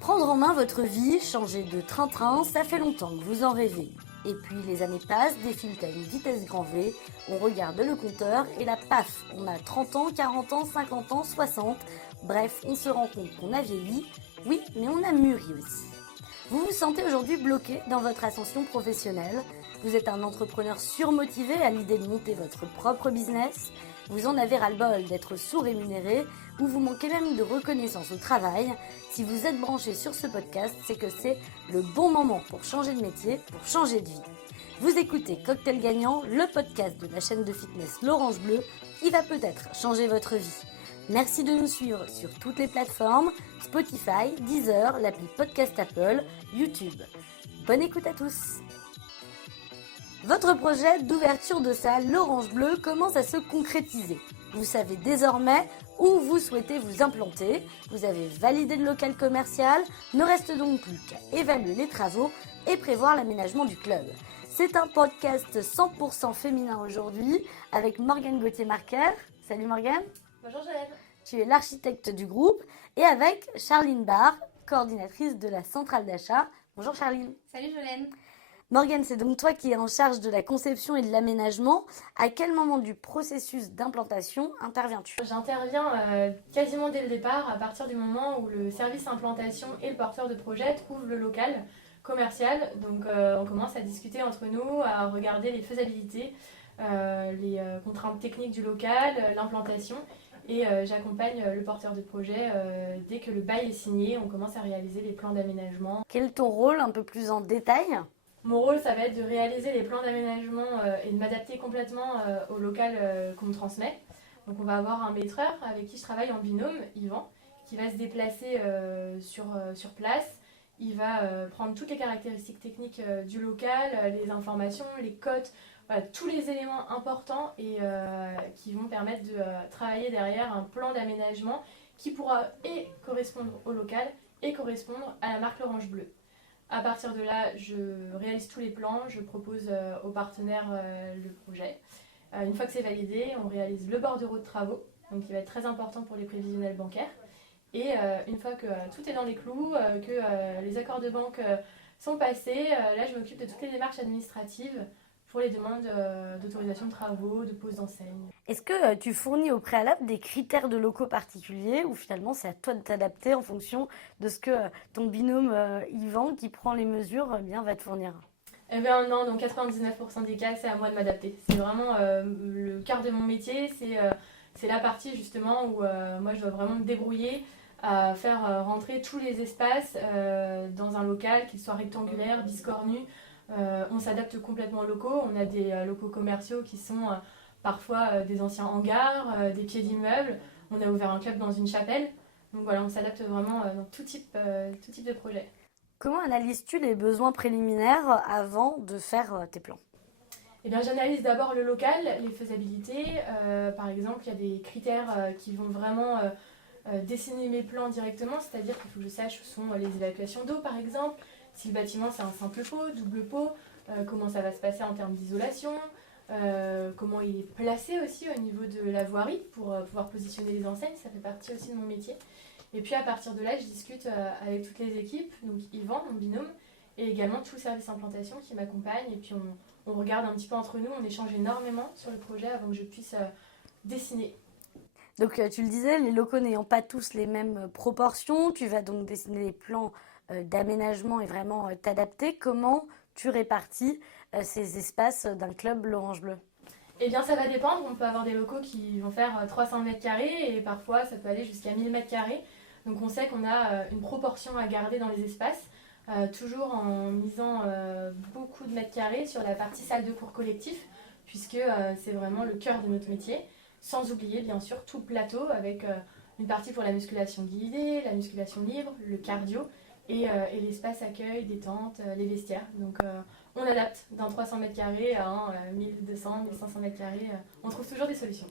Prendre en main votre vie, changer de train-train, ça fait longtemps que vous en rêvez. Et puis les années passent, défilent à une vitesse grand V, on regarde le compteur et là, paf, on a 30 ans, 40 ans, 50 ans, 60. Bref, on se rend compte qu'on a vieilli, oui, mais on a mûri aussi. Vous vous sentez aujourd'hui bloqué dans votre ascension professionnelle. Vous êtes un entrepreneur surmotivé à l'idée de monter votre propre business. Vous en avez ras-le-bol d'être sous-rémunéré ou vous manquez même de reconnaissance au travail. Si vous êtes branché sur ce podcast, c'est que c'est le bon moment pour changer de métier, pour changer de vie. Vous écoutez Cocktail Gagnant, le podcast de la chaîne de fitness L'Orange Bleu qui va peut-être changer votre vie. Merci de nous suivre sur toutes les plateformes, Spotify, Deezer, l'appli Podcast Apple, YouTube. Bonne écoute à tous. Votre projet d'ouverture de salle L'Orange Bleu commence à se concrétiser. Vous savez désormais où vous souhaitez vous implanter. Vous avez validé le local commercial. Ne reste donc plus qu'à évaluer les travaux et prévoir l'aménagement du club. C'est un podcast 100% féminin aujourd'hui avec Morgane Gauthier-Marquer. Salut Morgane. Bonjour Jolène. Tu es l'architecte du groupe et avec Charline Barr, coordinatrice de la centrale d'achat. Bonjour Charline. Salut Jolène. Morgane, c'est donc toi qui es en charge de la conception et de l'aménagement. À quel moment du processus d'implantation interviens-tu ? J'interviens quasiment dès le départ, à partir du moment où le service implantation et le porteur de projet trouvent le local commercial. Donc on commence à discuter entre nous, à regarder les faisabilités, les contraintes techniques du local, l'implantation. Et j'accompagne le porteur de projet dès que le bail est signé. On commence à réaliser les plans d'aménagement. Quel est ton rôle un peu plus en détail ? Mon rôle, ça va être de réaliser les plans d'aménagement et de m'adapter complètement au local qu'on me transmet. Donc on va avoir un maîtreur avec qui je travaille en binôme, Yvan, qui va se déplacer sur place. Il va prendre toutes les caractéristiques techniques du local, les informations, les cotes, voilà, tous les éléments importants et qui vont permettre de travailler derrière un plan d'aménagement qui pourra et correspondre au local et correspondre à la marque L'Orange Bleu. À partir de là, je réalise tous les plans, je propose aux partenaires le projet. Une fois que c'est validé, on réalise le bordereau de travaux, donc qui va être très important pour les prévisionnels bancaires. Et une fois que tout est dans les clous, que les accords de banque sont passés, là je m'occupe de toutes les démarches administratives pour les demandes d'autorisation de travaux, de pose d'enseigne. Est-ce que tu fournis au préalable des critères de locaux particuliers ou finalement c'est à toi de t'adapter en fonction de ce que ton binôme Yvan qui prend les mesures va te fournir ? Eh bien non, dans 99% des cas, c'est à moi de m'adapter. C'est vraiment le cœur de mon métier, c'est la partie justement où moi je dois vraiment me débrouiller à faire rentrer tous les espaces dans un local, qu'il soit rectangulaire, biscornu. On s'adapte complètement aux locaux. On a des locaux commerciaux qui sont parfois des anciens hangars, des pieds d'immeubles. On a ouvert un club dans une chapelle. Donc voilà, on s'adapte vraiment dans tout type de projet. Comment analyses-tu les besoins préliminaires avant de faire tes plans ? Eh bien, j'analyse d'abord le local, les faisabilités. Par exemple, il y a des critères qui vont vraiment dessiner mes plans directement, c'est-à-dire qu'il faut que je sache où sont les évacuations d'eau, par exemple. Si le bâtiment c'est un simple pot, double pot, comment ça va se passer en termes d'isolation, comment il est placé aussi au niveau de la voirie pour pouvoir positionner les enseignes, ça fait partie aussi de mon métier. Et puis à partir de là, je discute avec toutes les équipes, donc Yvan, mon binôme, et également tout le service implantation qui m'accompagne. Et puis on regarde un petit peu entre nous, on échange énormément sur le projet avant que je puisse dessiner. Donc tu le disais, les locaux n'ayant pas tous les mêmes proportions, tu vas donc dessiner les plans d'aménagement et vraiment t'adapter. Comment tu répartis ces espaces d'un club L'Orange Bleu ? Eh bien ça va dépendre, on peut avoir des locaux qui vont faire 300 mètres carrés et parfois ça peut aller jusqu'à 1000 mètres carrés. Donc on sait qu'on a une proportion à garder dans les espaces, toujours en misant beaucoup de mètres carrés sur la partie salle de cours collectif, puisque c'est vraiment le cœur de notre métier. Sans oublier bien sûr tout le plateau avec une partie pour la musculation guidée, la musculation libre, le cardio et l'espace accueil, détente, les vestiaires. Donc on adapte d'un 300 mètres carrés à un 1200, 1500 mètres carrés. On trouve toujours des solutions.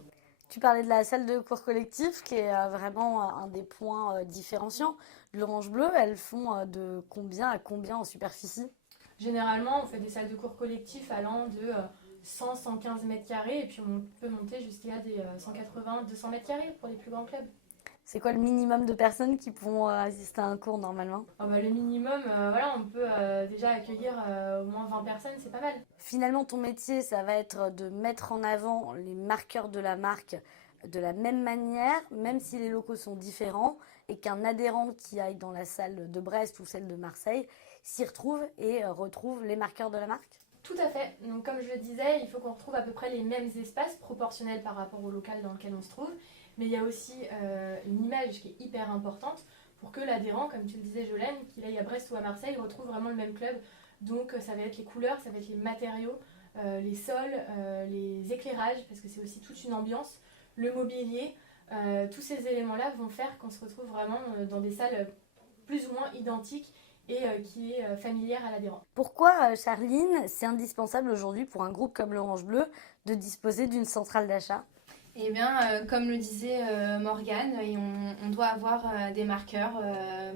Tu parlais de la salle de cours collectif qui est vraiment un des points différenciants. L'Orange Bleu, elles font de combien à combien en superficie ? Généralement, on fait des salles de cours collectifs allant de 100-115 mètres carrés et puis on peut monter jusqu'à des 180-200 mètres carrés pour les plus grands clubs. C'est quoi le minimum de personnes qui pourront assister à un cours normalement? Le minimum, voilà, on peut déjà accueillir au moins 20 personnes, c'est pas mal. Finalement, ton métier, ça va être de mettre en avant les marqueurs de la marque de la même manière, même si les locaux sont différents, et qu'un adhérent qui aille dans la salle de Brest ou celle de Marseille s'y retrouve et retrouve les marqueurs de la marque. Tout à fait. Donc, comme je le disais, il faut qu'on retrouve à peu près les mêmes espaces proportionnels par rapport au local dans lequel on se trouve. Mais il y a aussi une image qui est hyper importante pour que l'adhérent, comme tu le disais Jolène, qu'il aille à Brest ou à Marseille, retrouve vraiment le même club. Donc ça va être les couleurs, ça va être les matériaux, les sols, les éclairages, parce que c'est aussi toute une ambiance, le mobilier. Tous ces éléments-là vont faire qu'on se retrouve vraiment dans des salles plus ou moins identiques et qui est familière à l'adhérent. Pourquoi, Charline, c'est indispensable aujourd'hui pour un groupe comme l'Orange Bleu de disposer d'une centrale d'achat? Eh bien, comme le disait Morgane, on doit avoir des marqueurs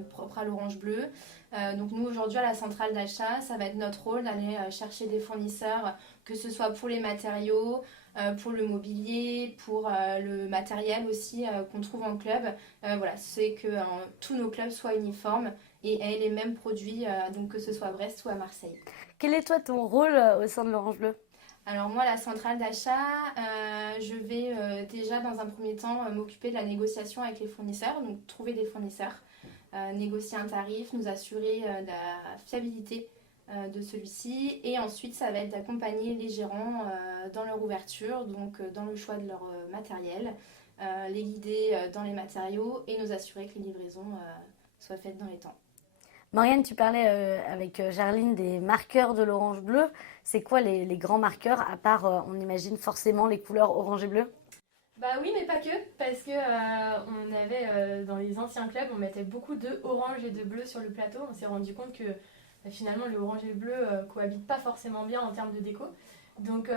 propres à l'Orange Bleu. Donc nous, aujourd'hui, à la centrale d'achat, ça va être notre rôle d'aller chercher des fournisseurs, que ce soit pour les matériaux, pour le mobilier, pour le matériel aussi qu'on trouve en club. Voilà, c'est que tous nos clubs soient uniformes et aient les mêmes produits, donc que ce soit à Brest ou à Marseille. Quel est toi ton rôle au sein de l'Orange Bleu? Alors moi, la centrale d'achat, je vais déjà dans un premier temps m'occuper de la négociation avec les fournisseurs, donc trouver des fournisseurs, négocier un tarif, nous assurer de la fiabilité de celui-ci, et ensuite ça va être d'accompagner les gérants dans leur ouverture, donc dans le choix de leur matériel, les guider dans les matériaux et nous assurer que les livraisons soient faites dans les temps. Morgane, tu parlais avec Jarline des marqueurs de l'Orange Bleu. C'est quoi les grands marqueurs, à part, on imagine forcément les couleurs orange et bleu? Bah oui, mais pas que, parce que on avait dans les anciens clubs, on mettait beaucoup de orange et de bleu sur le plateau. On s'est rendu compte que finalement le orange et le bleu cohabitent pas forcément bien en termes de déco. Donc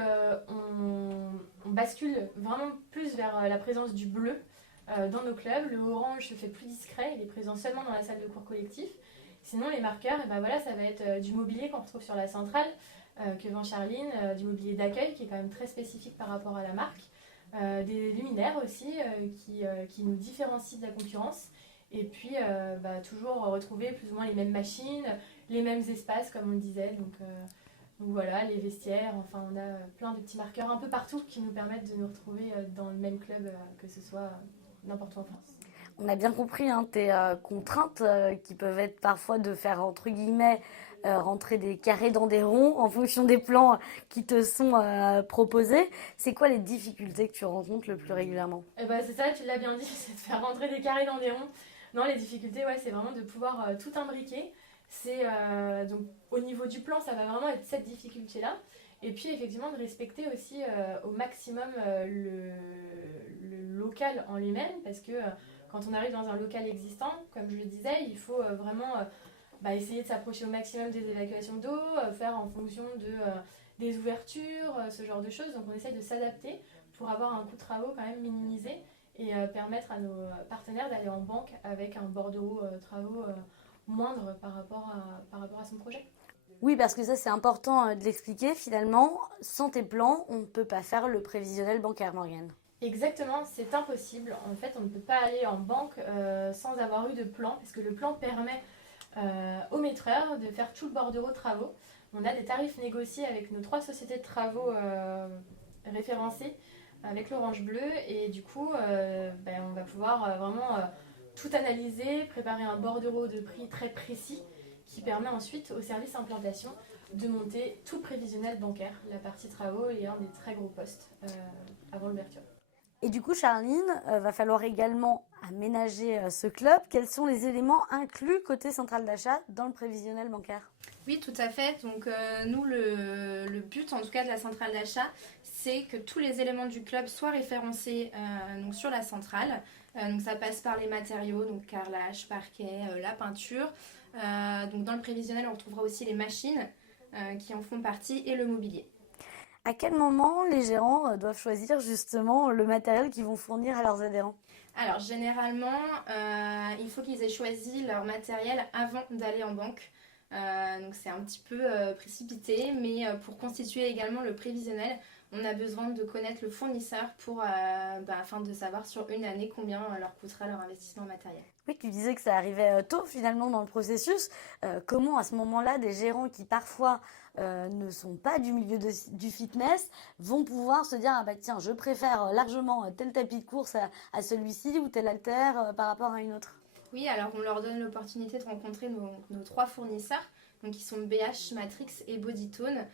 on bascule vraiment plus vers la présence du bleu dans nos clubs. Le orange se fait plus discret, il est présent seulement dans la salle de cours collectif. Sinon les marqueurs, et ben voilà, ça va être du mobilier qu'on retrouve sur la centrale, que vend Charline, du mobilier d'accueil qui est quand même très spécifique par rapport à la marque. Des luminaires aussi qui nous différencient de la concurrence. Et puis toujours retrouver plus ou moins les mêmes machines, les mêmes espaces comme on le disait. Donc voilà, les vestiaires, enfin on a plein de petits marqueurs un peu partout qui nous permettent de nous retrouver dans le même club, que ce soit n'importe où en France. On a bien compris tes contraintes qui peuvent être parfois de faire, entre guillemets, rentrer des carrés dans des ronds en fonction des plans qui te sont proposés. C'est quoi les difficultés que tu rencontres le plus régulièrement? C'est ça, tu l'as bien dit, c'est de faire rentrer des carrés dans des ronds. Non, les difficultés, ouais, c'est vraiment de pouvoir tout imbriquer. C'est donc au niveau du plan, ça va vraiment être cette difficulté-là. Et puis effectivement de respecter aussi au maximum le local en lui-même, parce que quand on arrive dans un local existant, comme je le disais, il faut vraiment essayer de s'approcher au maximum des évacuations d'eau, faire en fonction des ouvertures, ce genre de choses. Donc on essaye de s'adapter pour avoir un coût de travaux quand même minimisé et permettre à nos partenaires d'aller en banque avec un bordereau travaux moindre par rapport à son projet. Oui, parce que ça c'est important de l'expliquer. Finalement, sans tes plans, on ne peut pas faire le prévisionnel bancaire, Morgane. Exactement, c'est impossible. En fait, on ne peut pas aller en banque sans avoir eu de plan, parce que le plan permet au maîtreur de faire tout le bordereau de travaux. On a des tarifs négociés avec nos 3 sociétés de travaux référencées avec l'Orange Bleu, et du coup, on va pouvoir vraiment tout analyser, préparer un bordereau de prix très précis qui permet ensuite au service implantation de monter tout prévisionnel bancaire. La partie travaux est un des très gros postes avant l'ouverture. Et du coup, Charline, va falloir également aménager ce club. Quels sont les éléments inclus côté centrale d'achat dans le prévisionnel bancaire? Oui, tout à fait. Donc nous, le but en tout cas de la centrale d'achat, c'est que tous les éléments du club soient référencés donc sur la centrale. Donc ça passe par les matériaux, donc carrelage, parquet, la peinture. Donc dans le prévisionnel, on retrouvera aussi les machines qui en font partie et le mobilier. À quel moment les gérants doivent choisir justement le matériel qu'ils vont fournir à leurs adhérents? Alors généralement, il faut qu'ils aient choisi leur matériel avant d'aller en banque. Donc c'est un petit peu précipité, mais pour constituer également le prévisionnel, on a besoin de connaître le fournisseur afin de savoir sur une année combien leur coûtera leur investissement matériel. Oui, tu disais que ça arrivait tôt finalement dans le processus. Comment à ce moment-là, des gérants qui parfois ne sont pas du milieu du fitness vont pouvoir se dire ah bah tiens, je préfère largement tel tapis de course à celui-ci ou tel haltère par rapport à une autre? Oui, alors on leur donne l'opportunité de rencontrer nos 3 fournisseurs, donc qui sont BH, Matrix et Bodytone.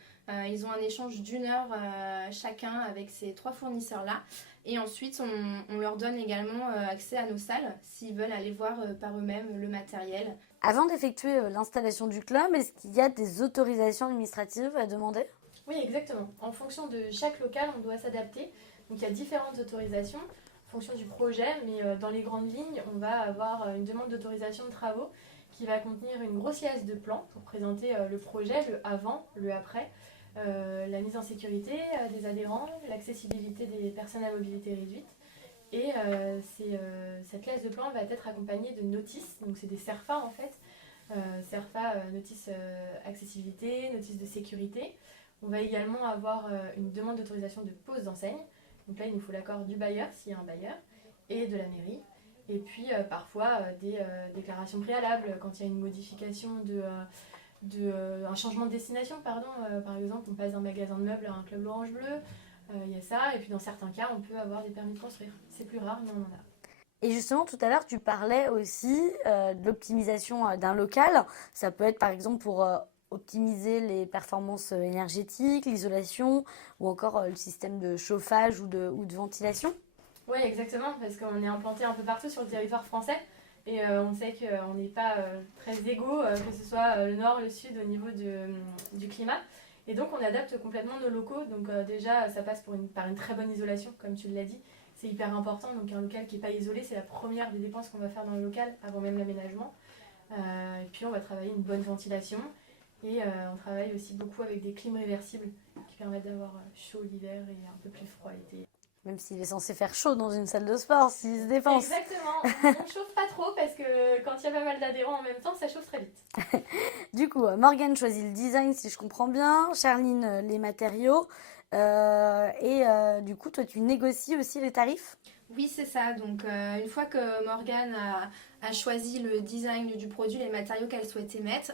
Ils ont un échange d'1 heure chacun avec ces 3 fournisseurs-là. Et ensuite, on leur donne également accès à nos salles s'ils veulent aller voir par eux-mêmes le matériel. Avant d'effectuer l'installation du club, est-ce qu'il y a des autorisations administratives à demander? Oui, exactement. En fonction de chaque local, on doit s'adapter. Donc il y a différentes autorisations en fonction du projet, mais dans les grandes lignes, on va avoir une demande d'autorisation de travaux qui va contenir une grosse liasse de plans pour présenter le projet, le avant, le après, la mise en sécurité des adhérents, l'accessibilité des personnes à mobilité réduite. Et cette liasse de plans va être accompagnée de notices, donc c'est des CERFA en fait, CERFA, notice accessibilité, notice de sécurité. On va également avoir une demande d'autorisation de pose d'enseigne. Donc là, il nous faut l'accord du bailleur, s'il y a un bailleur, et de la mairie. Et puis parfois des déclarations préalables, quand il y a une modification un changement de destination, pardon. Par exemple, on passe d'un magasin de meubles à un club Orange Bleu. Il y a ça. Et puis dans certains cas, on peut avoir des permis de construire. C'est plus rare, mais on en a. Et justement, tout à l'heure, tu parlais aussi de l'optimisation d'un local. Ça peut être par exemple pour optimiser les performances énergétiques, l'isolation ou encore le système de chauffage ou de ventilation. Oui, exactement, parce qu'on est implanté un peu partout sur le territoire français. Et on sait qu'on n'est pas très égaux, que ce soit le nord, le sud, au niveau du climat. Et donc on adapte complètement nos locaux. Donc déjà, ça passe par une très bonne isolation, comme tu l'as dit. C'est hyper important. Donc un local qui n'est pas isolé, c'est la première des dépenses qu'on va faire dans le local, avant même l'aménagement. Et puis on va travailler une bonne ventilation. Et on travaille aussi beaucoup avec des clims réversibles qui permettent d'avoir chaud l'hiver et un peu plus froid l'été. Même s'il est censé faire chaud dans une salle de sport, s'il se dépense. Exactement, on ne chauffe pas trop parce que quand il y a pas mal d'adhérents en même temps, ça chauffe très vite. Du coup, Morgane choisit le design si je comprends bien, Charline les matériaux du coup, toi tu négocies aussi les tarifs? Oui, c'est ça. Donc, une fois que Morgane a choisi le design du produit, les matériaux qu'elle souhaitait mettre,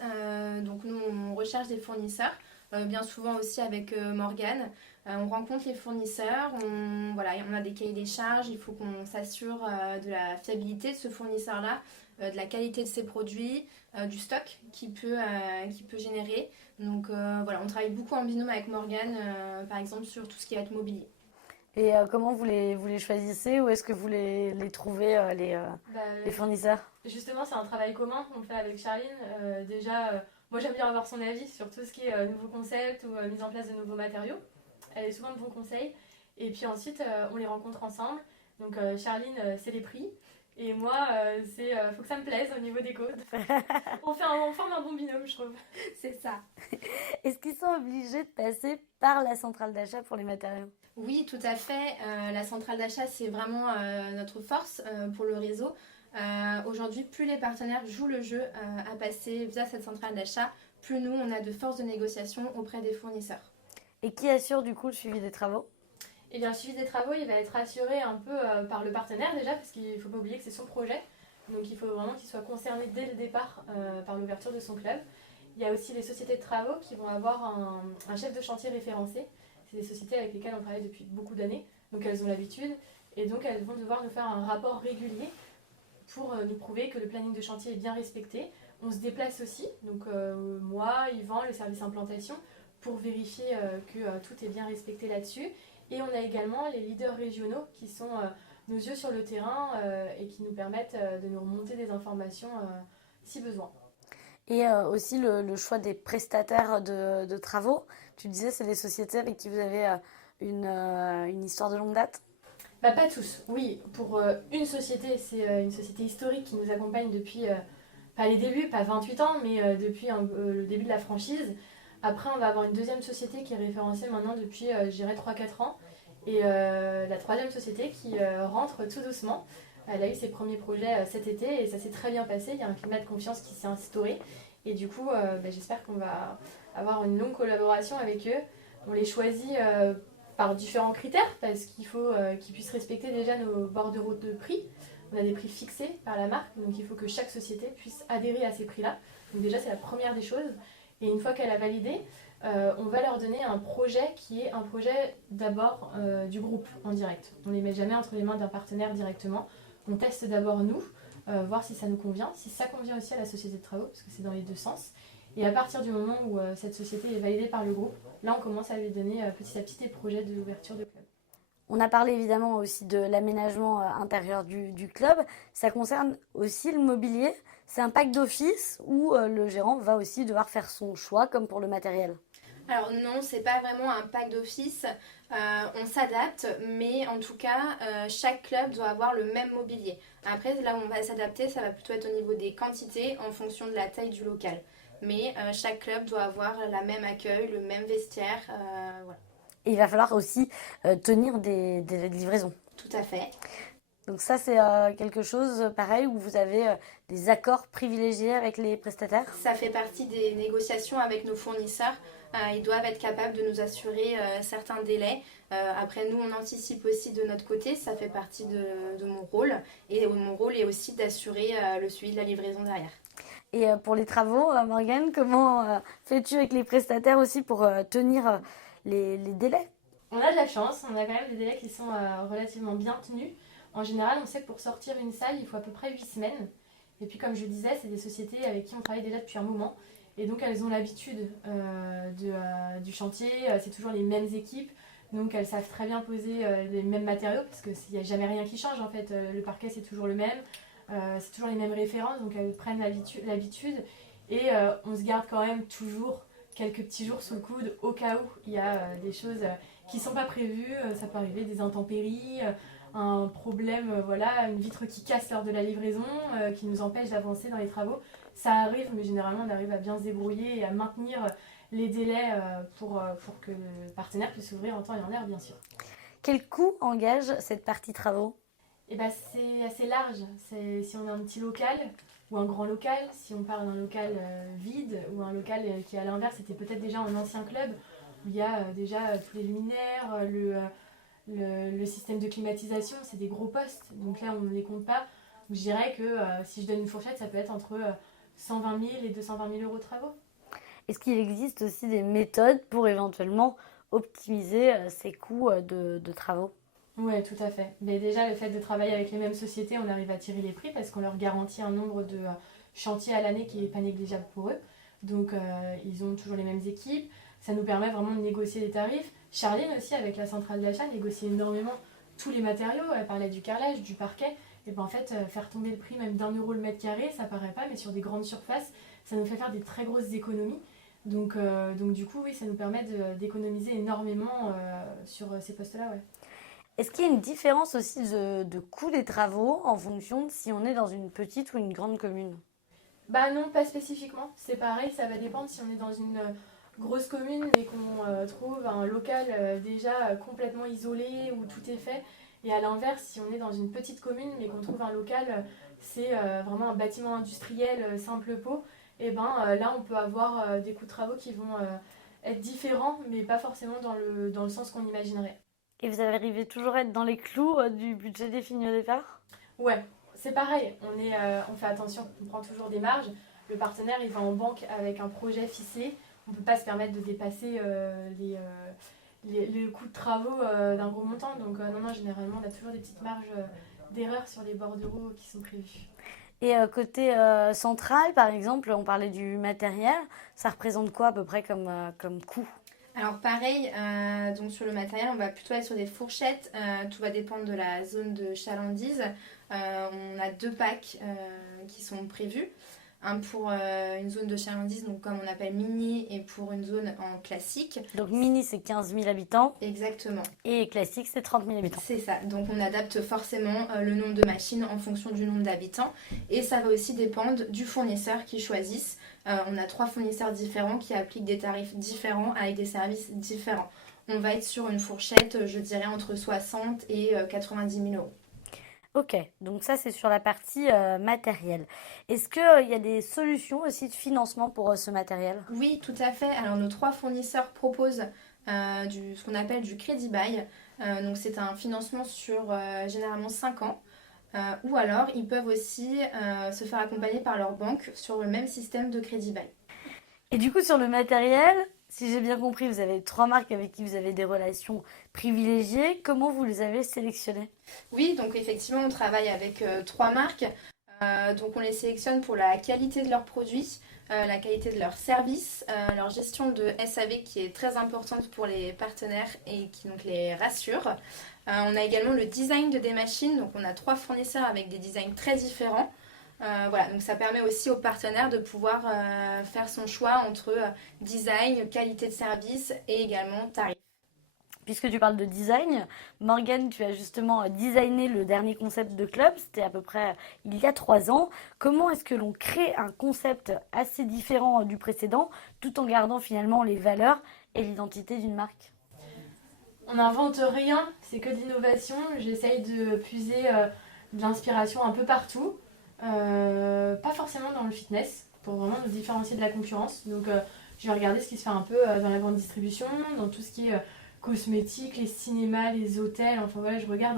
donc nous, on recherche des fournisseurs, bien souvent aussi avec Morgane. On rencontre les fournisseurs, on a des cahiers des charges, il faut qu'on s'assure de la fiabilité de ce fournisseur-là, de la qualité de ses produits, du stock qu'il peut générer. Donc, on travaille beaucoup en binôme avec Morgane, par exemple, sur tout ce qui va être mobilier. Et comment vous les choisissez? Où est-ce que vous les trouvez, les fournisseurs? Justement, c'est un travail commun qu'on fait avec Charline. Moi j'aime bien avoir son avis sur tout ce qui est nouveau concept ou mise en place de nouveaux matériaux. Elle a souvent de bons conseils. Et puis ensuite, on les rencontre ensemble. Donc Charline, c'est les prix. Et moi, faut que ça me plaise au niveau des codes. On forme un bon binôme, je trouve. C'est ça. Est-ce qu'ils sont obligés de passer par la centrale d'achat pour les matériaux? Oui, tout à fait. La centrale d'achat, c'est vraiment notre force pour le réseau. Aujourd'hui, plus les partenaires jouent le jeu à passer via cette centrale d'achat, plus nous, on a de force de négociation auprès des fournisseurs. Et qui assure du coup le suivi des travaux? Eh bien, le suivi des travaux, il va être assuré un peu par le partenaire déjà, parce qu'il ne faut pas oublier que c'est son projet. Donc il faut vraiment qu'il soit concerné dès le départ par l'ouverture de son club. Il y a aussi les sociétés de travaux qui vont avoir un chef de chantier référencé. C'est des sociétés avec lesquelles on travaille depuis beaucoup d'années, donc elles ont l'habitude. Et donc elles vont devoir nous faire un rapport régulier pour nous prouver que le planning de chantier est bien respecté. On se déplace aussi, donc moi, Yvan, le service implantation, pour vérifier que tout est bien respecté là-dessus. Et on a également les leaders régionaux qui sont nos yeux sur le terrain et qui nous permettent de nous remonter des informations si besoin. Et aussi le choix des prestataires de travaux. Tu disais c'est des sociétés avec qui vous avez une histoire de longue date? Pas tous, oui. Pour une société, c'est une société historique qui nous accompagne depuis, pas les débuts, pas 28 ans, mais depuis le début de la franchise. Après, on va avoir une deuxième société qui est référencée maintenant depuis, je dirais, 3-4 ans. Et la troisième société qui rentre tout doucement. Elle a eu ses premiers projets cet été et ça s'est très bien passé. Il y a un climat de confiance qui s'est instauré. Et du coup, j'espère qu'on va avoir une longue collaboration avec eux. On les choisit par différents critères, parce qu'il faut qu'ils puissent respecter déjà nos bordereaux de prix. On a des prix fixés par la marque, donc il faut que chaque société puisse adhérer à ces prix-là. Donc déjà, c'est la première des choses. Et une fois qu'elle a validé, on va leur donner un projet qui est un projet d'abord du groupe en direct. On ne les met jamais entre les mains d'un partenaire directement. On teste d'abord nous, voir si ça nous convient, si ça convient aussi à la société de travaux, parce que c'est dans les deux sens. Et à partir du moment où cette société est validée par le groupe, là on commence à lui donner petit à petit des projets d'ouverture de club. On a parlé évidemment aussi de l'aménagement intérieur du club. Ça concerne aussi le mobilier. C'est un pack d'office où le gérant va aussi devoir faire son choix, comme pour le matériel. Alors non, c'est pas vraiment un pack d'office, on s'adapte, mais en tout cas, chaque club doit avoir le même mobilier. Après, là où on va s'adapter, ça va plutôt être au niveau des quantités en fonction de la taille du local. Mais chaque club doit avoir la même accueil, le même vestiaire, voilà. Et il va falloir aussi tenir des livraisons. Tout à fait. Donc ça, c'est quelque chose pareil où vous avez des accords privilégiés avec les prestataires. Ça fait partie des négociations avec nos fournisseurs. Ils doivent être capables de nous assurer certains délais. Après, nous, on anticipe aussi de notre côté. Ça fait partie de mon rôle. Et mon rôle est aussi d'assurer le suivi de la livraison derrière. Et pour les travaux, Morgane, comment fais-tu avec les prestataires aussi pour tenir les délais? On a de la chance, on a quand même des délais qui sont relativement bien tenus. En général, on sait que pour sortir une salle, il faut à peu près 8 semaines. Et puis comme je disais, c'est des sociétés avec qui on travaille déjà depuis un moment. Et donc elles ont l'habitude du chantier, c'est toujours les mêmes équipes. Donc elles savent très bien poser les mêmes matériaux, parce qu'il n'y a jamais rien qui change en fait. Le parquet c'est toujours le même, c'est toujours les mêmes références, donc elles prennent l'habitude. Et on se garde quand même toujours quelques petits jours sous le coude au cas où il y a des choses qui ne sont pas prévues. Ça peut arriver des intempéries, un problème, voilà, une vitre qui casse lors de la livraison, qui nous empêche d'avancer dans les travaux. Ça arrive, mais généralement on arrive à bien se débrouiller et à maintenir les délais pour que le partenaire puisse s'ouvrir en temps et en heure, bien sûr. Quel coût engage cette partie travaux? Eh ben, c'est assez large. Si on a un petit local ou un grand local, si on parle d'un local vide ou un local qui à l'inverse était peut-être déjà un ancien club où il y a déjà tous les luminaires, le système de climatisation, c'est des gros postes, donc là on ne les compte pas. Donc, je dirais que si je donne une fourchette, ça peut être entre 120 000 et 220 000 euros de travaux. Est-ce qu'il existe aussi des méthodes pour éventuellement optimiser ces coûts de travaux? Oui, tout à fait. Mais déjà, le fait de travailler avec les mêmes sociétés, on arrive à tirer les prix parce qu'on leur garantit un nombre de chantiers à l'année qui n'est pas négligeable pour eux. Donc, ils ont toujours les mêmes équipes. Ça nous permet vraiment de négocier les tarifs. Charline aussi, avec la centrale d'achat, négocie énormément tous les matériaux. Elle parlait du carrelage, du parquet. Et ben en fait, faire tomber le prix même d'1 € le mètre carré, ça paraît pas, mais sur des grandes surfaces, ça nous fait faire des très grosses économies. Donc du coup, oui, ça nous permet d'économiser énormément sur ces postes-là, ouais. Est-ce qu'il y a une différence aussi de coût des travaux en fonction de si on est dans une petite ou une grande commune? Bah non, pas spécifiquement. C'est pareil, ça va dépendre si on est dans une grosse commune et qu'on trouve un local déjà complètement isolé où tout est fait. Et à l'inverse, si on est dans une petite commune mais qu'on trouve un local, c'est vraiment un bâtiment industriel simple pot, et ben là on peut avoir des coûts de travaux qui vont être différents, mais pas forcément dans le sens qu'on imaginerait. Et vous arrivez toujours à être dans les clous du budget défini au départ? Ouais, c'est pareil, on fait attention, on prend toujours des marges. Le partenaire il va en banque avec un projet ficelé, on ne peut pas se permettre de dépasser les coûts de travaux d'un gros montant. Donc non, généralement on a toujours des petites marges d'erreur sur les bordereaux qui sont prévus. Et côté central, par exemple, on parlait du matériel, ça représente quoi à peu près comme coût? Alors pareil, donc sur le matériel, on va plutôt être sur des fourchettes. Tout va dépendre de la zone de chalandise. On a 2 packs qui sont prévus. Un pour une zone de chalandise, donc comme on appelle mini, et pour une zone en classique. Donc mini, c'est 15 000 habitants. Exactement. Et classique, c'est 30 000 habitants. C'est ça. Donc on adapte forcément le nombre de machines en fonction du nombre d'habitants. Et ça va aussi dépendre du fournisseur qu'ils choisissent. On a 3 fournisseurs différents qui appliquent des tarifs différents avec des services différents. On va être sur une fourchette, je dirais, entre 60 et 90 000 euros. Ok, donc ça c'est sur la partie matérielle. Est-ce qu'il y a des solutions aussi de financement pour ce matériel? Oui, tout à fait. Alors nos 3 fournisseurs proposent ce qu'on appelle du crédit bail. Donc c'est un financement sur généralement 5 ans. Ou alors ils peuvent aussi se faire accompagner par leur banque sur le même système de crédit bail. Et du coup, sur le matériel, si j'ai bien compris, vous avez 3 marques avec qui vous avez des relations privilégiées. Comment vous les avez sélectionnées? Oui, donc effectivement, on travaille avec 3 marques. Donc on les sélectionne pour la qualité de leurs produits, la qualité de leurs services, leur gestion de SAV qui est très importante pour les partenaires et qui donc les rassure. On a également le design des machines, donc on a 3 fournisseurs avec des designs très différents. Voilà, donc ça permet aussi aux partenaires de pouvoir faire son choix entre design, qualité de service et également tarif. Puisque tu parles de design, Morgane, tu as justement designé le dernier concept de club, c'était à peu près il y a 3 ans. Comment est-ce que l'on crée un concept assez différent du précédent, tout en gardant finalement les valeurs et l'identité d'une marque? On n'invente rien, c'est que de l'innovation. J'essaye de puiser de l'inspiration un peu partout. Pas forcément dans le fitness, pour vraiment nous différencier de la concurrence. Donc je vais regarder ce qui se fait un peu dans la grande distribution, dans tout ce qui est cosmétiques, les cinémas, les hôtels. Enfin voilà, je regarde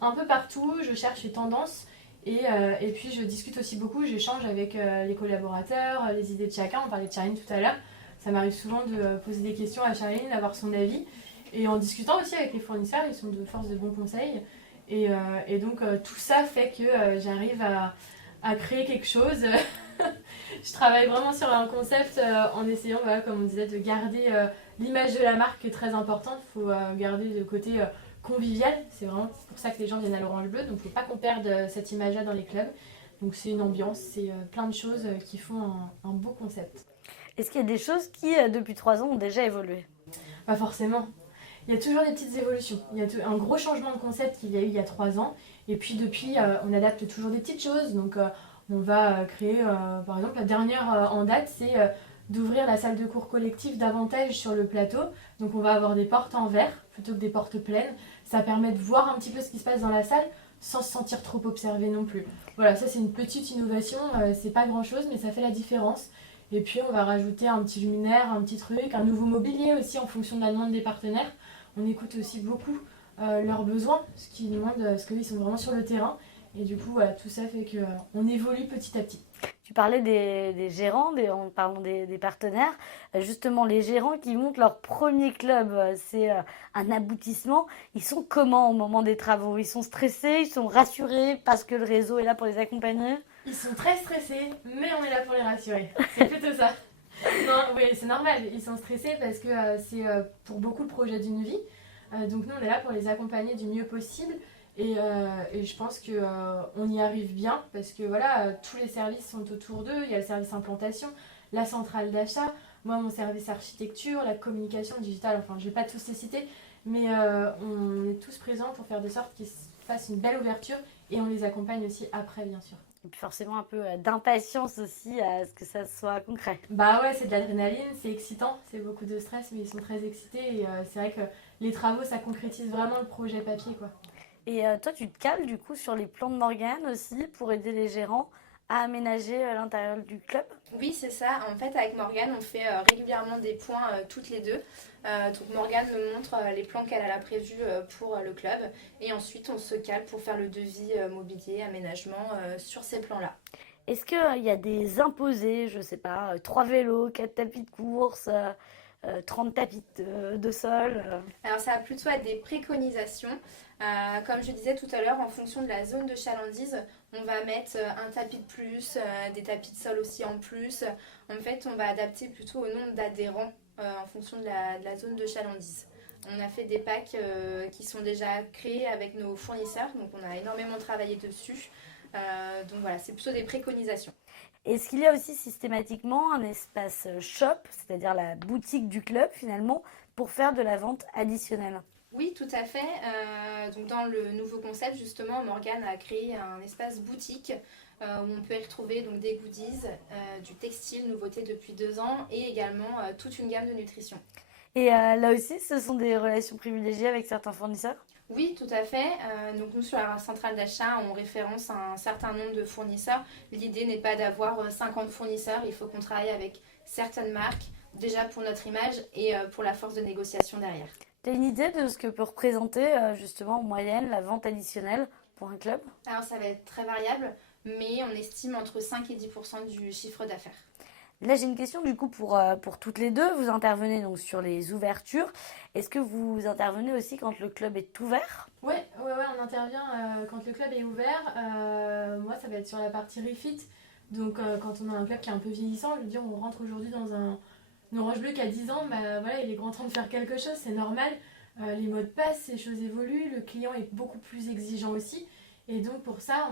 un peu partout, je cherche les tendances. Et puis je discute aussi beaucoup, j'échange avec les collaborateurs, les idées de chacun. On parlait de Charline tout à l'heure. Ça m'arrive souvent de poser des questions à Charline, d'avoir son avis. Et en discutant aussi avec les fournisseurs, ils sont de force de bons conseils. Et donc tout ça fait que j'arrive à créer quelque chose. Je travaille vraiment sur un concept en essayant, voilà, comme on disait, de garder l'image de la marque qui est très importante. Il faut garder le côté convivial. C'est vraiment pour ça que les gens viennent à l'Orange Bleu. Donc il ne faut pas qu'on perde cette image-là dans les clubs. Donc c'est une ambiance, c'est plein de choses qui font un beau concept. Est-ce qu'il y a des choses qui, depuis 3 ans, ont déjà évolué? Pas forcément. Il y a toujours des petites évolutions. Il y a un gros changement de concept qu'il y a eu il y a 3 ans. Et puis depuis, on adapte toujours des petites choses. Donc on va créer, par exemple, la dernière en date, c'est d'ouvrir la salle de cours collective davantage sur le plateau. Donc on va avoir des portes en verre plutôt que des portes pleines. Ça permet de voir un petit peu ce qui se passe dans la salle sans se sentir trop observé non plus. Voilà, ça c'est une petite innovation. C'est pas grand-chose, mais ça fait la différence. Et puis on va rajouter un petit luminaire, un petit truc, un nouveau mobilier aussi en fonction de la demande des partenaires. On écoute aussi beaucoup leurs besoins, ce qu'ils demandent, parce qu'ils sont vraiment sur le terrain. Et du coup, voilà, tout ça fait qu'on évolue petit à petit. Tu parlais des gérants, en parlant des partenaires. Justement, les gérants qui montent leur premier club, c'est un aboutissement. Ils sont comment au moment des travaux? Ils sont stressés, ils sont rassurés parce que le réseau est là pour les accompagner? Ils sont très stressés, mais on est là pour les rassurer. C'est plutôt ça. Non, oui, c'est normal. Ils sont stressés parce que c'est pour beaucoup le projet d'une vie. Donc nous, on est là pour les accompagner du mieux possible. Et je pense qu'on y arrive bien parce que voilà, tous les services sont autour d'eux. Il y a le service implantation, la centrale d'achat, moi mon service architecture, la communication digitale, enfin je ne vais pas tous les citer, mais on est tous présents pour faire de sorte qu'ils fassent une belle ouverture et on les accompagne aussi après bien sûr. Et puis forcément un peu d'impatience aussi à ce que ça soit concret. Bah ouais, c'est de l'adrénaline, c'est excitant, c'est beaucoup de stress, mais ils sont très excités et c'est vrai que les travaux ça concrétise vraiment le projet papier quoi. Et toi, tu te cales du coup sur les plans de Morgane aussi pour aider les gérants à aménager l'intérieur du club? Oui, c'est ça. En fait, avec Morgane, on fait régulièrement des points toutes les deux. Donc Morgane me montre les plans qu'elle a prévus pour le club. Et ensuite, on se cale pour faire le devis mobilier, aménagement sur ces plans-là. Est-ce qu'il y a des imposés, je sais pas, 3 vélos, 4 tapis de course, 30 tapis de sol? Alors ça va plutôt être des préconisations. Comme je disais tout à l'heure, en fonction de la zone de chalandise, on va mettre un tapis de plus, des tapis de sol aussi en plus. En fait, on va adapter plutôt au nombre d'adhérents en fonction de la zone de chalandise. On a fait des packs qui sont déjà créés avec nos fournisseurs, donc on a énormément travaillé dessus. Donc voilà, c'est plutôt des préconisations. Est-ce qu'il y a aussi systématiquement un espace shop, c'est-à-dire la boutique du club finalement, pour faire de la vente additionnelle? Oui, tout à fait. Donc dans le nouveau concept, justement, Morgane a créé un espace boutique où on peut y retrouver donc, des goodies, du textile, nouveauté depuis 2 ans, et également toute une gamme de nutrition. Et là aussi, ce sont des relations privilégiées avec certains fournisseurs? Oui, tout à fait. Donc nous, sur la centrale d'achat, on référence un certain nombre de fournisseurs. L'idée n'est pas d'avoir 50 fournisseurs, il faut qu'on travaille avec certaines marques déjà pour notre image et pour la force de négociation derrière. Tu as une idée de ce que peut représenter justement en moyenne la vente additionnelle pour un club? Alors ça va être très variable, mais on estime entre 5 et 10% du chiffre d'affaires. Là, j'ai une question du coup pour toutes les deux. Vous intervenez donc sur les ouvertures. Est-ce que vous intervenez aussi quand le club est ouvert? Ouais, on intervient quand le club est ouvert. Moi, ça va être sur la partie refit. Donc, quand on a un club qui est un peu vieillissant, je veux dire, on rentre aujourd'hui dans un Orange Bleu qui a 10 ans, bah voilà, il est grand temps de faire quelque chose, c'est normal. Les modes passent, les choses évoluent, le client est beaucoup plus exigeant aussi. Et donc, pour ça,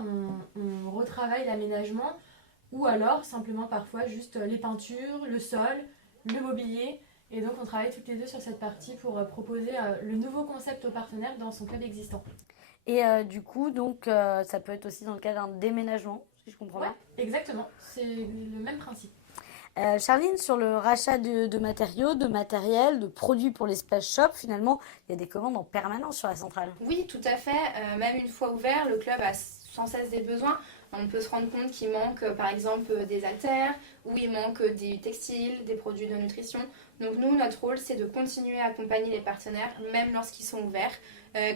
on retravaille l'aménagement. Ou alors, simplement parfois, juste les peintures, le sol, le mobilier. Et donc, on travaille toutes les deux sur cette partie pour proposer le nouveau concept au partenaire dans son club existant. Et du coup, donc, ça peut être aussi dans le cas d'un déménagement, si je comprends bien. Exactement, c'est le même principe. Charline, sur le rachat de matériaux, de matériel, de produits pour l'espace shop, finalement, il y a des commandes en permanence sur la centrale. Oui, tout à fait. Même une fois ouvert, le club a sans cesse des besoins. On peut se rendre compte qu'il manque par exemple des haltères ou il manque des textiles, des produits de nutrition. Donc nous, notre rôle, c'est de continuer à accompagner les partenaires, même lorsqu'ils sont ouverts.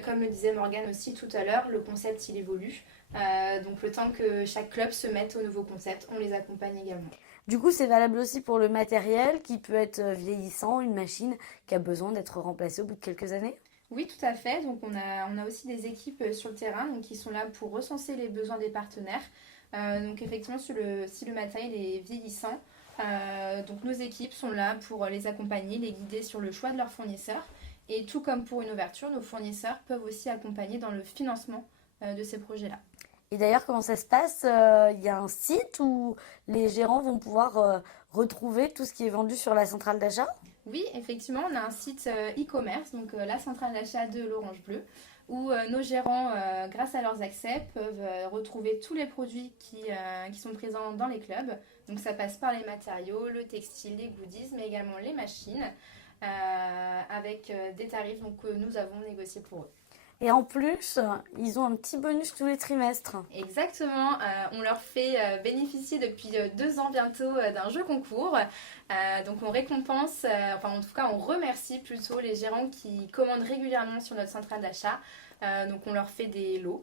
Comme le disait Morgane aussi tout à l'heure, le concept, il évolue. Donc le temps que chaque club se mette au nouveau concept, on les accompagne également. Du coup, c'est valable aussi pour le matériel qui peut être vieillissant, une machine qui a besoin d'être remplacée au bout de quelques années. Oui, tout à fait. Donc on a aussi des équipes sur le terrain donc, qui sont là pour recenser les besoins des partenaires. Donc effectivement, si le matériel est vieillissant, donc nos équipes sont là pour les accompagner, les guider sur le choix de leurs fournisseurs. Et tout comme pour une ouverture, nos fournisseurs peuvent aussi accompagner dans le financement de ces projets-là. Et d'ailleurs, comment ça se passe? Il y a un site où les gérants vont pouvoir retrouver tout ce qui est vendu sur la centrale d'achat? Oui, effectivement, on a un site e-commerce, donc la centrale d'achat de l'Orange Bleu, où nos gérants, grâce à leurs accès, peuvent retrouver tous les produits qui sont présents dans les clubs. Donc ça passe par les matériaux, le textile, les goodies, mais également les machines, avec des tarifs que nous avons négociés pour eux. Et en plus, ils ont un petit bonus tous les trimestres. Exactement, on leur fait bénéficier depuis 2 ans bientôt d'un jeu concours. Donc on récompense, enfin en tout cas on remercie plutôt les gérants qui commandent régulièrement sur notre centrale d'achat. Donc on leur fait des lots.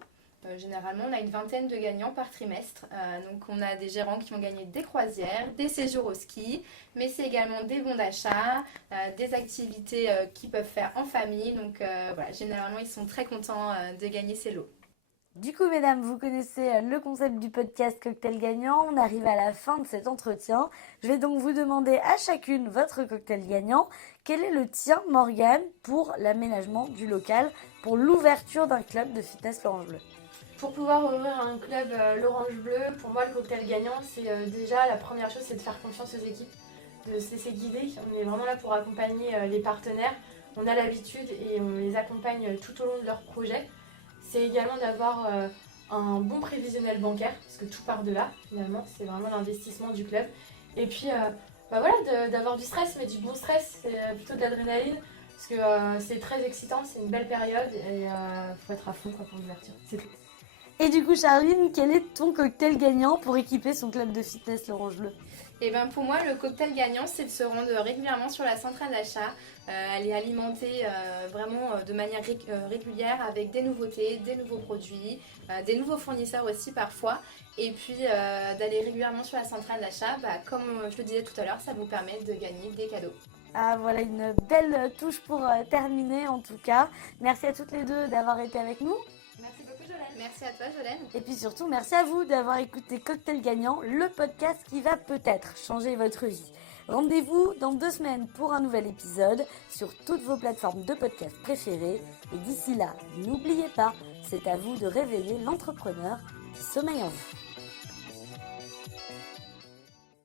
Généralement, on a une vingtaine de gagnants par trimestre. Donc, on a des gérants qui ont gagné des croisières, des séjours au ski, mais c'est également des bons d'achat, des activités qu'ils peuvent faire en famille. Donc, voilà, généralement, ils sont très contents de gagner ces lots. Du coup, mesdames, vous connaissez le concept du podcast Cocktail Gagnant. On arrive à la fin de cet entretien. Je vais donc vous demander à chacune votre cocktail gagnant. Quel est le tien, Morgane, pour l'aménagement du local, pour l'ouverture d'un club de fitness l'Orange Bleu? Pour pouvoir ouvrir un club l'Orange Bleu, pour moi le cocktail gagnant, c'est déjà la première chose, c'est de faire confiance aux équipes, de se laisser guider. On est vraiment là pour accompagner les partenaires. On a l'habitude et on les accompagne tout au long de leur projet. C'est également d'avoir un bon prévisionnel bancaire, parce que tout part de là finalement, c'est vraiment l'investissement du club. Et puis d'avoir du stress, mais du bon stress, c'est plutôt de l'adrénaline, parce que c'est très excitant, c'est une belle période et faut être à fond pour l'ouverture, c'est tout. Et du coup, Charline, quel est ton cocktail gagnant pour équiper son club de fitness l'Orange Bleu? Et bien pour moi, le cocktail gagnant, c'est de se rendre régulièrement sur la centrale d'achat. Elle est alimentée vraiment de manière régulière avec des nouveautés, des nouveaux produits, des nouveaux fournisseurs aussi parfois. Et puis d'aller régulièrement sur la centrale d'achat, comme je le disais tout à l'heure, ça vous permet de gagner des cadeaux. Ah, voilà une belle touche pour terminer en tout cas. Merci à toutes les deux d'avoir été avec nous. Merci beaucoup Jolène. Merci à toi Jolène. Et puis surtout, merci à vous d'avoir écouté Cocktail Gagnant, le podcast qui va peut-être changer votre vie. Rendez-vous dans 2 semaines pour un nouvel épisode sur toutes vos plateformes de podcast préférées. Et d'ici là, n'oubliez pas, c'est à vous de réveiller l'entrepreneur qui sommeille en vous.